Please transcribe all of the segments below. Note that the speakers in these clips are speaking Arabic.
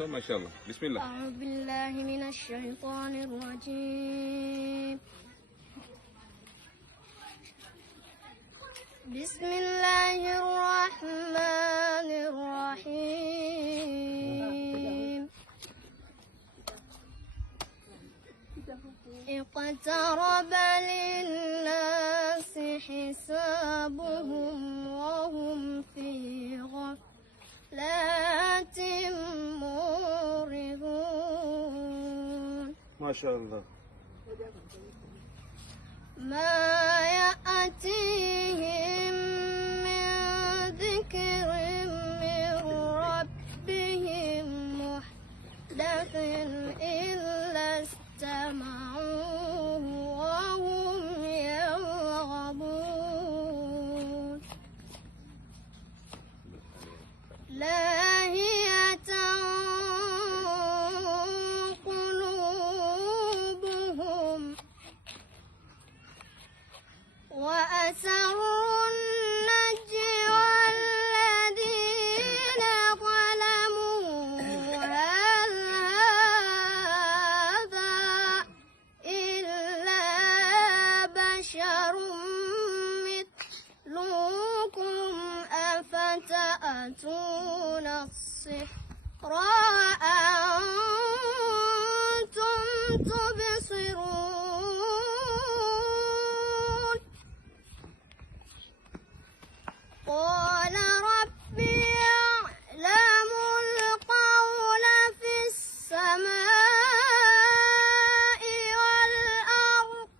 langsung, Masya Allah. Bismillah. A'udzubillahi minasyaitonir rajim. Bismillahirrahmanirrahim. Iqtaraba linnasi hisabuhum wa hum fi ghaflatin muridun. Masya Allah. Ma ya'atihim min dzikrin min rabbihim muhdatsin illa istama'uhu wa hum yal'abun. Lahiyatan qulubuhum wa asarrun najwa alladhina zalamu hal hadha illa basharun mithlukum afata'atuna as-sihra wa antum tubsirun. قال ربي يعلم القول في السماء والأرض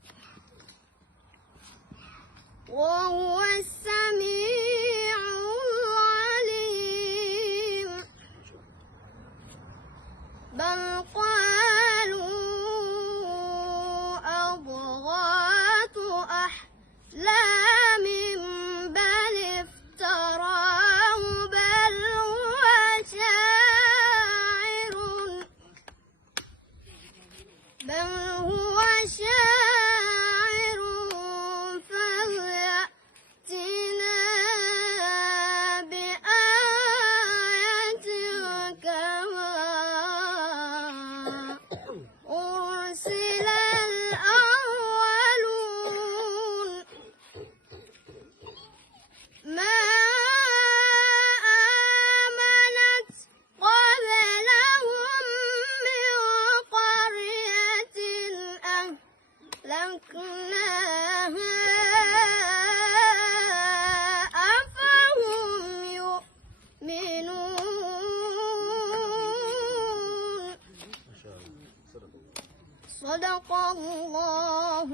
وهو السميع العليم. بل قالوا أضغاث أحلام بل افتراه بل هو شاعر فليأتنا بآية كما أرسل الأولون. ما آمنت قبلهم من قرية أهلكناها أفهم يؤمنون. صدق الله